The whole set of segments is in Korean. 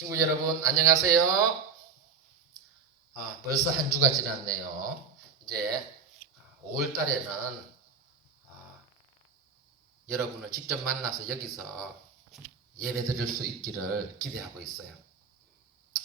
친구 여러분 안녕하세요. 벌써 한 주가 지났네요. 이제 5월 달에는 여러분을 직접 만나서 여기서 예배 드릴 수 있기를 기대하고 있어요.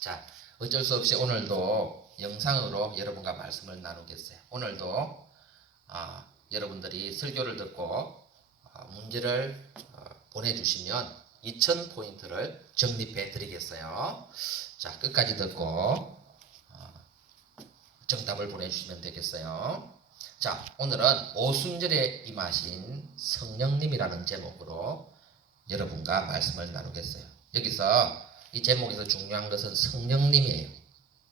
자, 어쩔 수 없이 오늘도 영상으로 여러분과 말씀을 나누겠어요. 오늘도 여러분들이 설교를 듣고 문제를 보내주시면 2000포인트를 적립해 드리겠어요. 자, 끝까지 듣고 정답을 보내주시면 되겠어요. 자, 오늘은 오순절에 임하신 성령님이라는 제목으로 여러분과 말씀을 나누겠어요. 여기서 이 제목에서 중요한 것은 성령님이에요.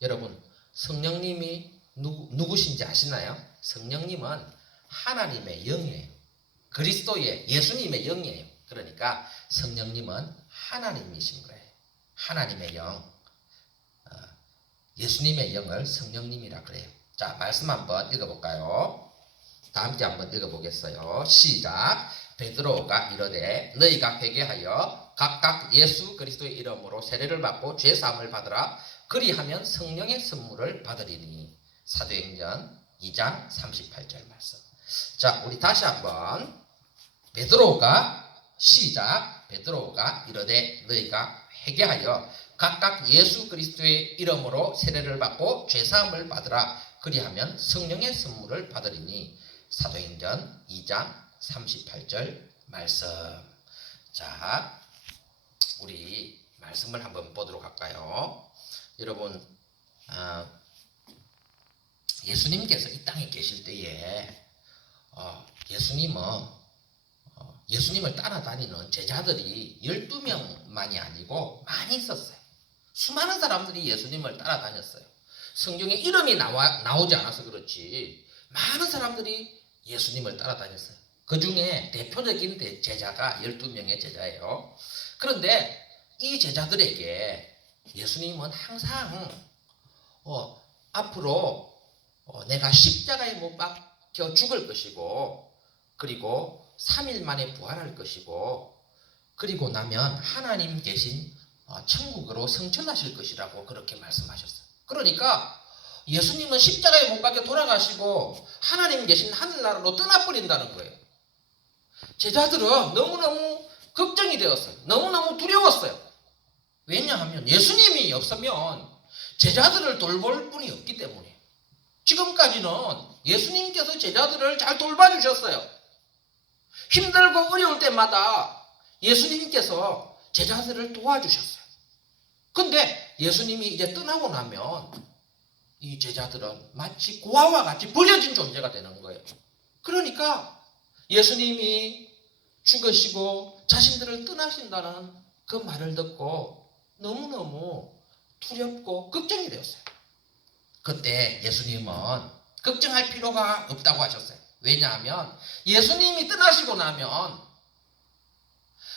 여러분, 성령님이 누구신지 아시나요? 성령님은 하나님의 영이에요. 그리스도의 예수님의 영이에요. 그러니까 성령님은 하나님이신 거예요. 하나님의 영, 예수님의 영을 성령님이라 그래요. 자, 말씀 한번 읽어볼까요? 다 함께 한번 읽어보겠어요. 시작. 베드로가 이르되 너희가 회개하여 각각 예수 그리스도의 이름으로 세례를 받고 죄사함을 받으라. 그리하면 성령의 선물을 받으리니. 사도행전 2장 38절 말씀. 자, 우리 다시 한번 베드로가 시작. 베드로가 이르되 너희가 회개하여 각각 예수 그리스도의 이름으로 세례를 받고 죄사함을 받으라. 그리하면 성령의 선물을 받으리니. 사도행전 2장 38절 말씀. 자, 우리 말씀을 한번 보도록 할까요? 여러분, 예수님께서 이 땅에 계실 때에 예수님을 따라다니는 제자들이 12명만이 아니고 많이 있었어요. 수많은 사람들이 예수님을 따라다녔어요. 성경에 이름이 나오지 않아서 그렇지 많은 사람들이 예수님을 따라다녔어요. 그 중에 대표적인 제자가 12명의 제자예요. 그런데 이 제자들에게 예수님은 항상 앞으로 내가 십자가에 못 박혀 죽을 것이고, 그리고 3일 만에 부활할 것이고, 그리고 나면 하나님 계신 천국으로 승천하실 것이라고 그렇게 말씀하셨어요. 그러니까 예수님은 십자가에 못 박혀 돌아가시고 하나님 계신 하늘나라로 떠나버린다는 거예요. 제자들은 너무너무 걱정이 되었어요. 너무너무 두려웠어요. 왜냐하면 예수님이 없으면 제자들을 돌볼 분이 없기 때문에. 지금까지는 예수님께서 제자들을 잘 돌봐주셨어요. 힘들고 어려울 때마다 예수님께서 제자들을 도와주셨어요. 근데 예수님이 이제 떠나고 나면 이 제자들은 마치 고아와 같이 버려진 존재가 되는 거예요. 그러니까 예수님이 죽으시고 자신들을 떠나신다는 그 말을 듣고 너무너무 두렵고 걱정이 되었어요. 그때 예수님은 걱정할 필요가 없다고 하셨어요. 왜냐하면 예수님이 떠나시고 나면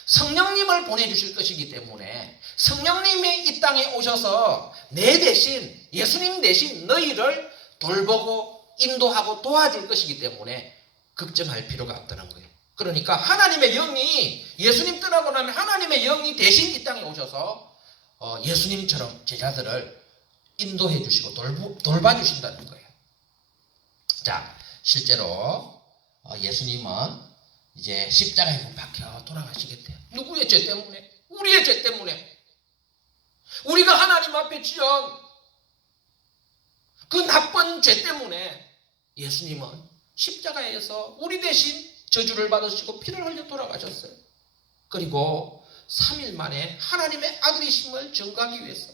성령님을 보내주실 것이기 때문에 성령님이 이 땅에 오셔서 내 대신, 예수님 대신 너희를 돌보고 인도하고 도와줄 것이기 때문에 걱정할 필요가 없다는 거예요. 그러니까 하나님의 영이, 예수님 떠나고 나면 하나님의 영이 대신 이 땅에 오셔서 예수님처럼 제자들을 인도해 주시고 돌봐주신다는 거예요. 자, 실제로 예수님은 이제 십자가에 못 박혀 돌아가시겠대요. 누구의 죄 때문에? 우리의 죄 때문에. 우리가 하나님 앞에 지은 그 나쁜 죄 때문에 예수님은 십자가에서 우리 대신 저주를 받으시고 피를 흘려 돌아가셨어요. 그리고 3일 만에 하나님의 아들이심을 증거하기 위해서,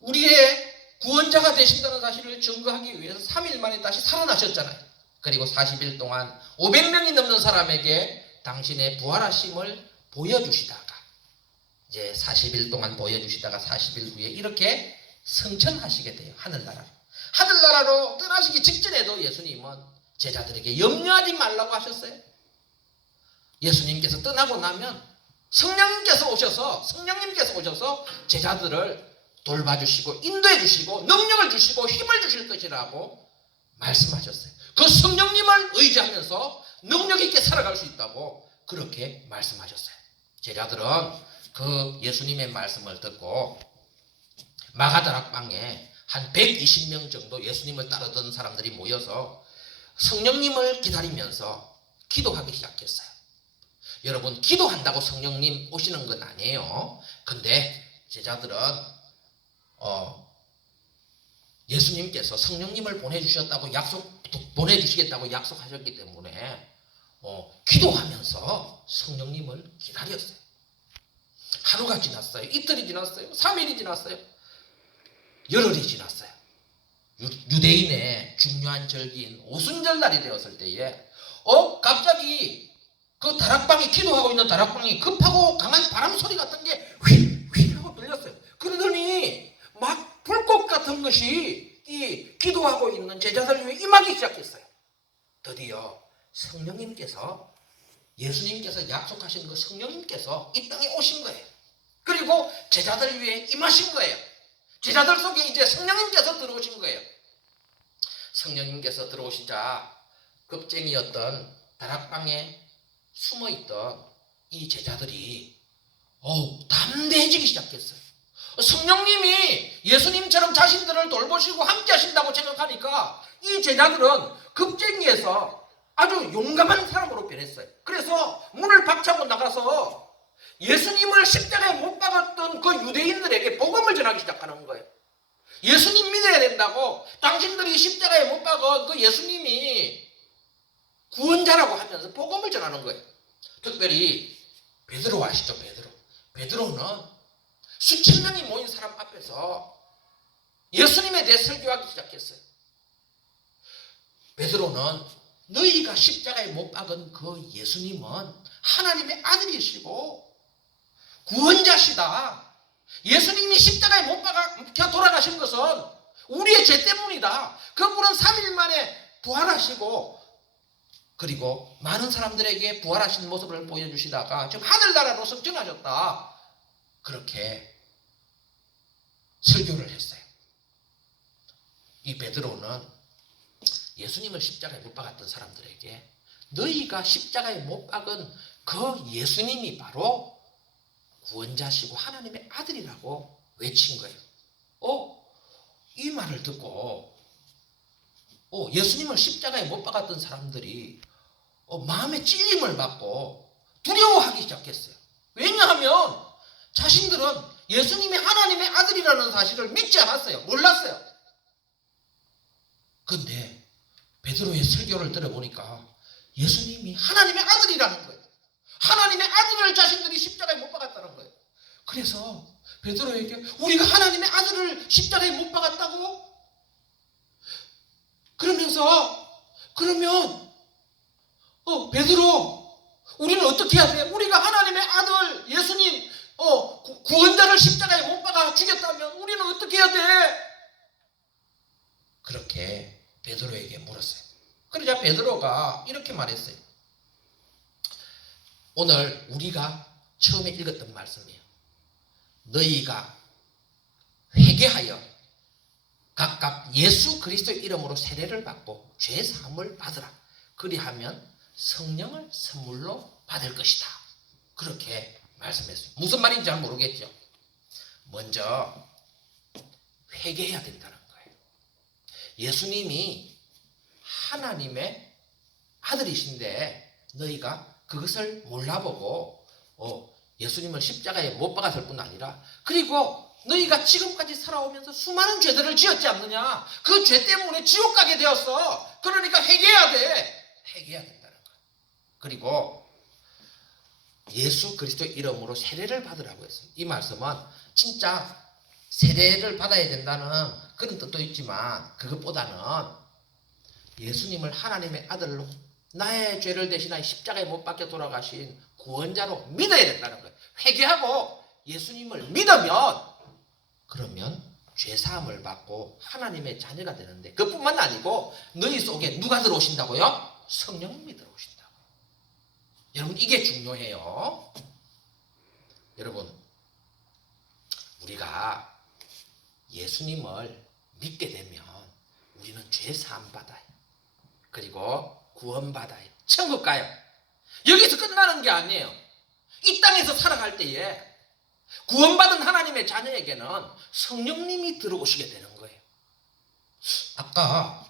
우리의 구원자가 되신다는 사실을 증거하기 위해서 3일 만에 다시 살아나셨잖아요. 그리고 40일 동안 500명이 넘는 사람에게 당신의 부활하심을 보여주시다가, 이제 40일 동안 보여주시다가 40일 후에 이렇게 승천하시게 돼요. 하늘나라로 떠나시기 직전에도 예수님은 제자들에게 염려하지 말라고 하셨어요. 예수님께서 떠나고 나면 성령님께서 오셔서 제자들을 돌봐주시고 인도해 주시고 능력을 주시고 힘을 주실 것이라고 말씀하셨어요. 그 성령님을 의지하면서 능력 있게 살아갈 수 있다고 그렇게 말씀하셨어요. 제자들은 그 예수님의 말씀을 듣고 마가다락방에 한 120명 정도 예수님을 따르던 사람들이 모여서 성령님을 기다리면서 기도하기 시작했어요. 여러분, 기도한다고 성령님 오시는 건 아니에요. 근데 제자들은 예수님께서 성령님을 보내주시겠다고 약속하셨기 때문에 기도하면서 성령님을 기다렸어요. 하루가 지났어요. 이틀이 지났어요. 3일이 지났어요. 열흘이 지났어요. 유대인의 중요한 절기인 오순절 날이 되었을 때에 갑자기 그 다락방이 기도하고 있는 다락방이 급하고 강한 바람 소리 같은 게 휘휘 하고 들렸어요. 그러더니 막 불꽃 같은 것이 이 기도하고 있는 제자들 위에 임하기 시작했어요. 드디어 예수님께서 약속하신 그 성령님께서 이 땅에 오신 거예요. 그리고 제자들 위에 임하신 거예요. 제자들 속에 이제 성령님께서 들어오신 거예요. 성령님께서 들어오시자 겁쟁이였던 다락방에 숨어있던 이 제자들이 담대해지기 시작했어요. 성령님이 예수님처럼 자신들을 돌보시고 함께 하신다고 생각하니까 이 제자들은 겁쟁이에서 아주 용감한 사람으로 변했어요. 그래서 문을 박차고 나가서 예수님을 십자가에 못 박았던 그 유대인들에게 복음을 전하기 시작하는 거예요. 예수님 믿어야 된다고, 당신들이 십자가에 못 박은 그 예수님이 구원자라고 하면서 복음을 전하는 거예요. 특별히 베드로 아시죠? 베드로는 수천 명이 모인 사람 앞에서 예수님에 대해 설교하기 시작했어요. 베드로는 너희가 십자가에 못 박은 그 예수님은 하나님의 아들이시고 구원자시다. 예수님이 십자가에 못 박혀 돌아가신 것은 우리의 죄 때문이다. 그분은 3일 만에 부활하시고 그리고 많은 사람들에게 부활하신 모습을 보여주시다가 지금 하늘나라로 승천하셨다. 그렇게 설교를 했어요. 이 베드로는 예수님을 십자가에 못 박았던 사람들에게 너희가 십자가에 못 박은 그 예수님이 바로 구원자시고 하나님의 아들이라고 외친 거예요. 이 말을 듣고 예수님을 십자가에 못 박았던 사람들이 마음의 찔림을 받고 두려워하기 시작했어요. 왜냐하면 자신들은 예수님이 하나님의 아들이라는 사실을 믿지 않았어요. 몰랐어요. 그런데 베드로의 설교를 들어보니까 예수님이 하나님의 아들이라는 거예요. 하나님의 아들을 자신들이 십자가에 못 박았다는 거예요. 그래서 베드로에게 우리가 하나님의 아들을 십자가에 못 박았다고? 그러면 베드로, 우리는 어떻게 해야 돼? 우리가 하나님의 아들 예수님 구원자를 십자가에 못 박아 죽였다면 우리는 어떻게 해야 돼? 그렇게 베드로에게 물었어요. 그러자 베드로가 이렇게 말했어요. 오늘 우리가 처음에 읽었던 말씀이에요. 너희가 회개하여 각각 예수 그리스도의 이름으로 세례를 받고 죄 사함을 받으라. 그리하면 성령을 선물로 받을 것이다. 그렇게 말씀했어요. 무슨 말인지 잘 모르겠죠. 먼저 회개해야 된다는 거예요. 예수님이 하나님의 아들이신데 너희가 그것을 몰라보고 예수님을 십자가에 못 박았을 뿐 아니라 그리고 너희가 지금까지 살아오면서 수많은 죄들을 지었지 않느냐. 그 죄 때문에 지옥 가게 되었어. 그러니까 회개해야 돼. 회개해야 된다는 거예요. 그리고 예수 그리스도의 이름으로 세례를 받으라고 했어요. 이 말씀은 진짜 세례를 받아야 된다는 그런 뜻도 있지만 그것보다는 예수님을 하나님의 아들로 나의 죄를 대신하여 십자가에 못 박혀 돌아가신 구원자로 믿어야 된다는 거예요. 회개하고 예수님을 믿으면 그러면 죄사함을 받고 하나님의 자녀가 되는데 그뿐만 아니고 너희 속에 누가 들어오신다고요? 성령님이 들어오신다고. 여러분 이게 중요해요. 여러분 우리가 예수님을 믿게 되면 우리는 죄사함 받아요. 그리고 구원받아요. 천국 가요. 여기서 끝나는 게 아니에요. 이 땅에서 살아갈 때에 구원받은 하나님의 자녀에게는 성령님이 들어오시게 되는 거예요. 아까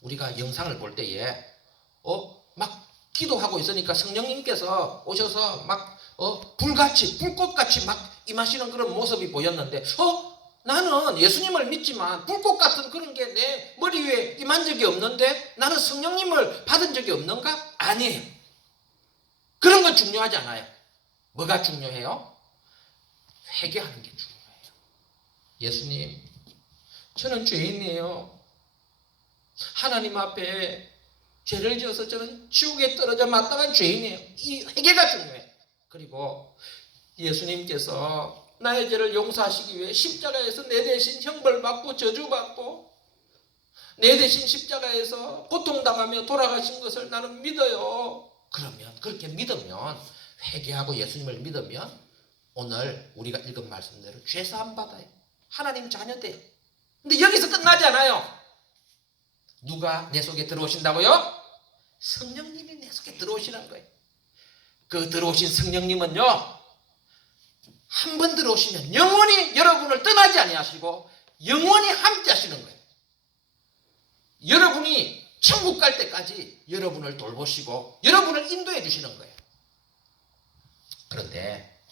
우리가 영상을 볼 때에 막 기도하고 있으니까 성령님께서 오셔서 막 불같이 불꽃같이 막 임하시는 그런 모습이 보였는데 나는 예수님을 믿지만 불꽃 같은 그런 게 내 머리 위에 임한 적이 없는데 나는 성령님을 받은 적이 없는가? 아니에요. 그런 건 중요하지 않아요. 뭐가 중요해요? 회개하는 게 중요해요. 예수님, 저는 죄인이에요. 하나님 앞에 죄를 지어서 저는 지옥에 떨어져 마땅한 죄인이에요. 이 회개가 중요해요. 그리고 예수님께서 나의 죄를 용서하시기 위해 십자가에서 내 대신 형벌받고 저주받고 내 대신 십자가에서 고통당하며 돌아가신 것을 나는 믿어요. 그러면 그렇게 믿으면 회개하고 예수님을 믿으면 오늘 우리가 읽은 말씀대로 죄사함 받아요. 하나님 자녀 돼요. 근데 여기서 끝나지 않아요. 누가 내 속에 들어오신다고요? 성령님이 내 속에 들어오시는 거예요. 그 들어오신 성령님은요, 한 번 들어오시면 영원히 여러분을 떠나지 아니하시고 영원히 함께 하시는 거예요. 여러분이 천국 갈 때까지 여러분을 돌보시고 여러분을 인도해 주시는 거예요. 그런데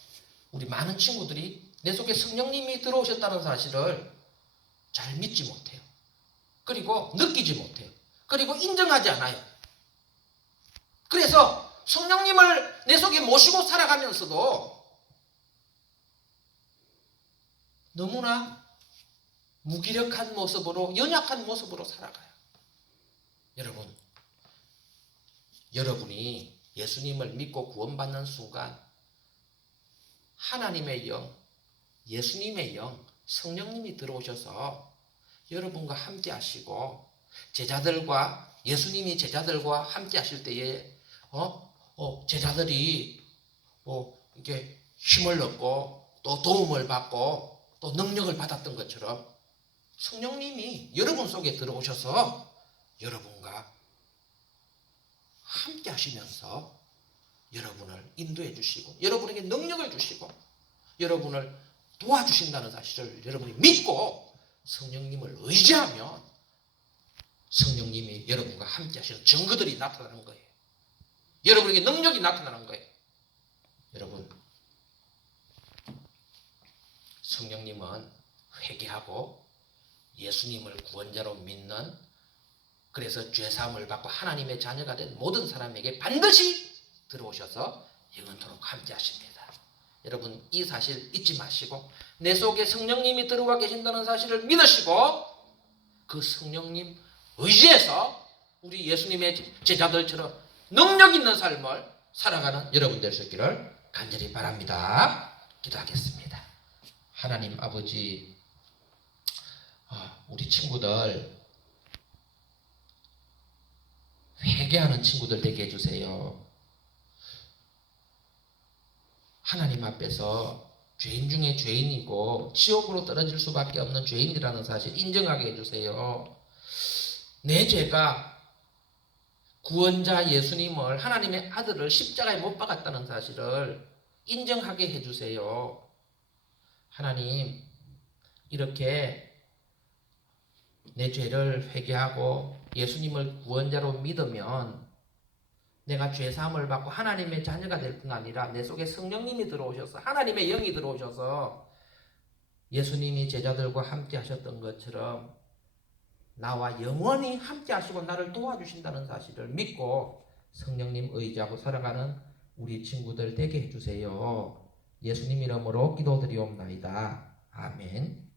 우리 많은 친구들이 내 속에 성령님이 들어오셨다는 사실을 잘 믿지 못해요. 그리고 느끼지 못해요. 그리고 인정하지 않아요. 그래서 성령님을 내 속에 모시고 살아가면서도 너무나 무기력한 모습으로, 연약한 모습으로 살아가요. 여러분이 예수님을 믿고 구원받는 순간 하나님의 영, 예수님의 영, 성령님이 들어오셔서 여러분과 함께 하시고 제자들과 예수님이 제자들과 함께 하실 때에 제자들이 이렇게 힘을 얻고 또 도움을 받고 또 능력을 받았던 것처럼 성령님이 여러분 속에 들어오셔서 여러분과 함께 하시면서 여러분을 인도해 주시고 여러분에게 능력을 주시고 여러분을 도와주신다는 사실을 여러분이 믿고 성령님을 의지하면 성령님이 여러분과 함께 하시는 증거들이 나타나는 거예요. 여러분에게 능력이 나타나는 거예요. 여러분, 성령님은 회개하고 예수님을 구원자로 믿는, 그래서 죄사함을 받고 하나님의 자녀가 된 모든 사람에게 반드시 들어오셔서 영원토록 함께 하십니다. 여러분, 이 사실 잊지 마시고 내 속에 성령님이 들어와 계신다는 사실을 믿으시고 그 성령님 의지해서 우리 예수님의 제자들처럼 능력 있는 삶을 살아가는 여러분 될 수 있기를 간절히 바랍니다. 기도하겠습니다. 하나님 아버지, 우리 친구들 회개하는 친구들 되게 해주세요. 하나님 앞에서 죄인 중에 죄인이고 지옥으로 떨어질 수밖에 없는 죄인이라는 사실 인정하게 해주세요. 내 죄가 구원자 예수님을, 하나님의 아들을 십자가에 못 박았다는 사실을 인정하게 해주세요. 하나님, 이렇게 내 죄를 회개하고 예수님을 구원자로 믿으면 내가 죄사함을 받고 하나님의 자녀가 될 뿐 아니라 내 속에 성령님이 들어오셔서 하나님의 영이 들어오셔서 예수님이 제자들과 함께 하셨던 것처럼 나와 영원히 함께 하시고 나를 도와주신다는 사실을 믿고 성령님 의지하고 살아가는 우리 친구들 되게 해주세요. 예수님 이름으로 기도드리옵나이다. 아멘.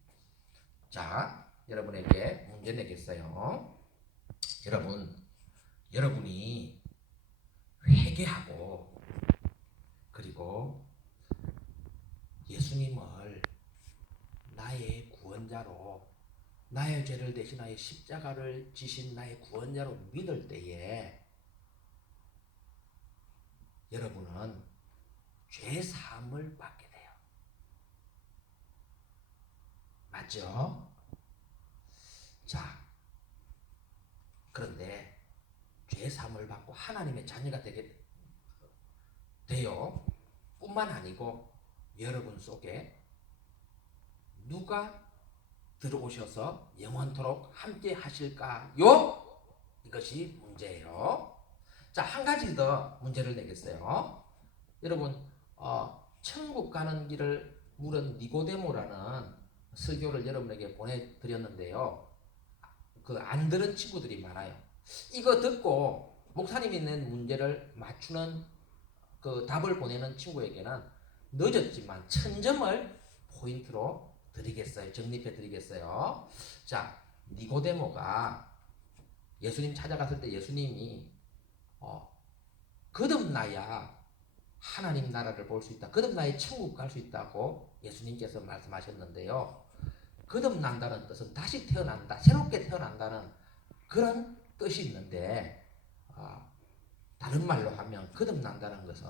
자, 여러분에게 문제 내겠어요. 여러분이 회개하고 그리고 예수님을 나의 구원자로, 나의 죄를 대신하여 십자가를 지신 나의 구원자로 믿을 때에 여러분은 죄 사함을 받게 돼요. 맞죠? 자, 그런데 죄 사함을 받고 하나님의 자녀가 되게 돼요. 뿐만 아니고 여러분 속에 누가 들어오셔서 영원토록 함께 하실까요? 이것이 문제예요. 자, 한 가지 더 문제를 내겠어요. 여러분, 천국 가는 길을 물은 니고데모라는 설교를 여러분에게 보내드렸는데요. 그 안 들은 친구들이 많아요. 이거 듣고 목사님이 낸 문제를 맞추는 그 답을 보내는 친구에게는 늦었지만 1000점을 포인트로 드리겠어요. 적립해 드리겠어요. 자, 니고데모가 예수님 찾아갔을 때 예수님이 거듭나야 하나님 나라를 볼 수 있다. 거듭나야 천국 갈 수 있다고 예수님께서 말씀하셨는데요. 거듭난다는 뜻은 다시 태어난다, 새롭게 태어난다는 그런 뜻이 있는데 다른 말로 하면 거듭난다는 것은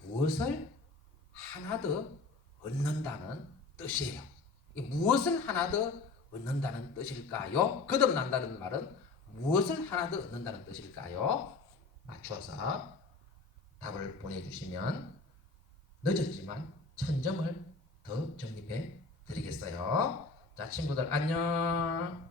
무엇을 하나 더 얻는다는 뜻이에요. 무엇을 하나 더 얻는다는 뜻일까요? 거듭난다는 말은 무엇을 하나 더 얻는다는 뜻일까요? 맞춰서 답을 보내주시면 늦었지만 1000점을 더 적립해 드리겠어요. 자, 친구들 안녕.